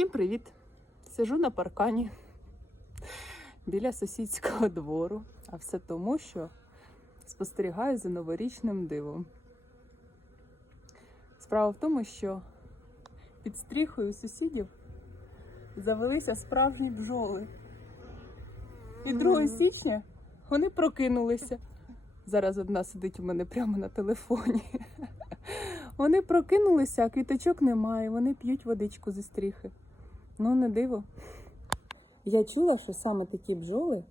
Всім привіт! Сижу на паркані біля сусідського двору, а все тому, що спостерігаю за новорічним дивом. Справа в тому, що під стріхою сусідів завелися справжні бджоли. І 2 січня вони прокинулися. Зараз одна сидить у мене прямо на телефоні. Вони прокинулися, а квіточок немає, вони п'ють водичку зі стріхи. Ну, не диво. Я чула, що саме такі бджоли,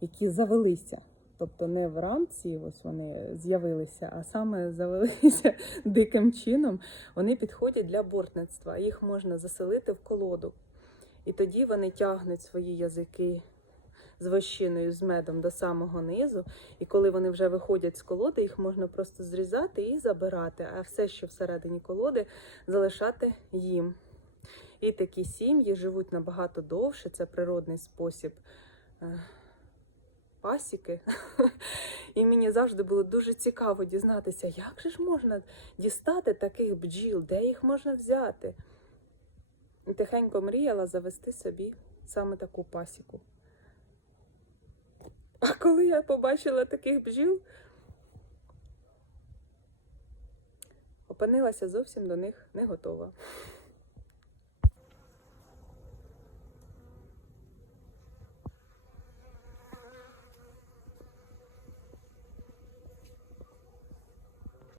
які завелися, тобто не вранці ось вони з'явилися, а саме завелися диким чином, вони підходять для бортництва. Їх можна заселити в колоду. І тоді вони тягнуть свої язики з вощиною, з медом до самого низу. І коли вони вже виходять з колоди, їх можна просто зрізати і забирати, а все, що всередині колоди, залишати їм. І такі сім'ї живуть набагато довше, це природний спосіб е, пасіки. І мені завжди було дуже цікаво дізнатися, як же ж можна дістати таких бджіл, де їх можна взяти. І тихенько мріяла завести собі саме таку пасіку. А коли я побачила таких бджіл, опинилася зовсім до них не готова.